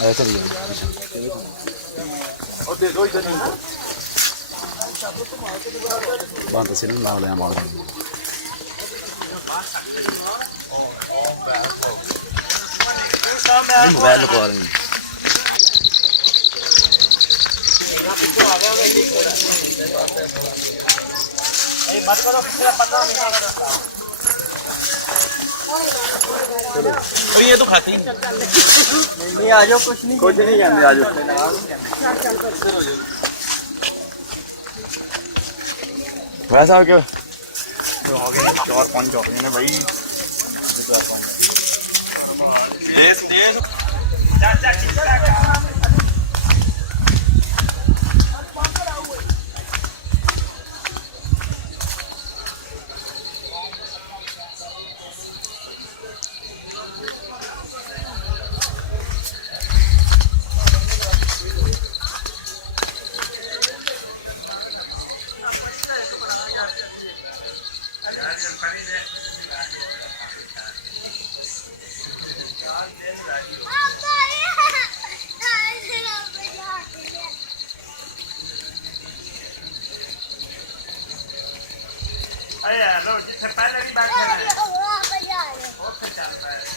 ਆਇਆ ਚਲ ਗਿਆ ਉਹ ਦੇ ਦੋ ਇਧਰ ਨਹੀਂ ਬੰਦ ਸੀ ਨਾ ਲਿਆ ਮਾਲ मोबाइल लगा रहे हैं तो ये तो खाते ही नहीं आ जाओ कुछ नहीं जानते आ जाओ वैसा क्यों हो गए 4-5 हो गए भाई Yes, yes. लो जिससे पहले भी बात करें ओके चलता है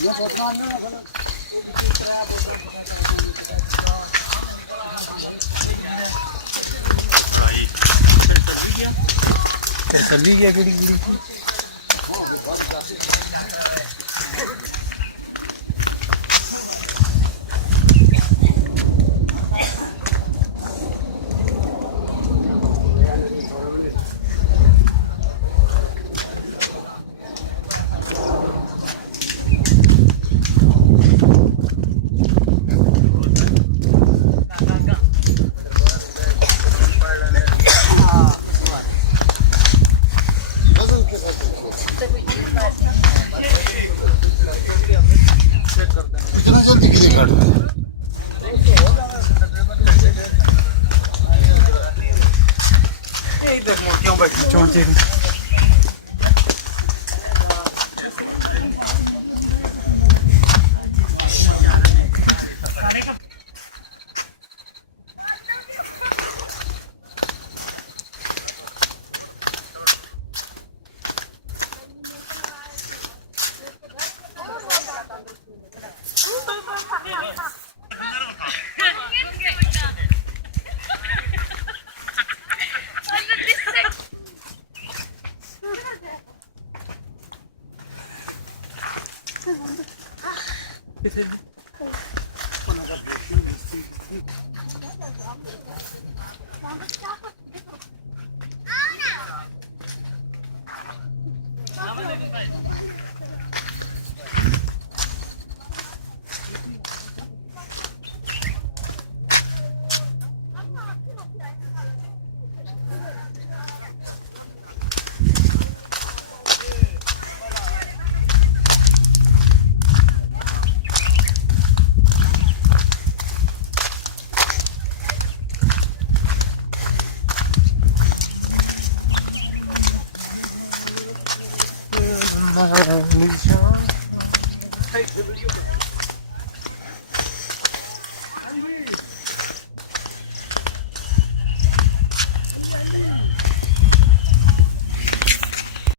ये बोतल ना चली गया कि Take the video.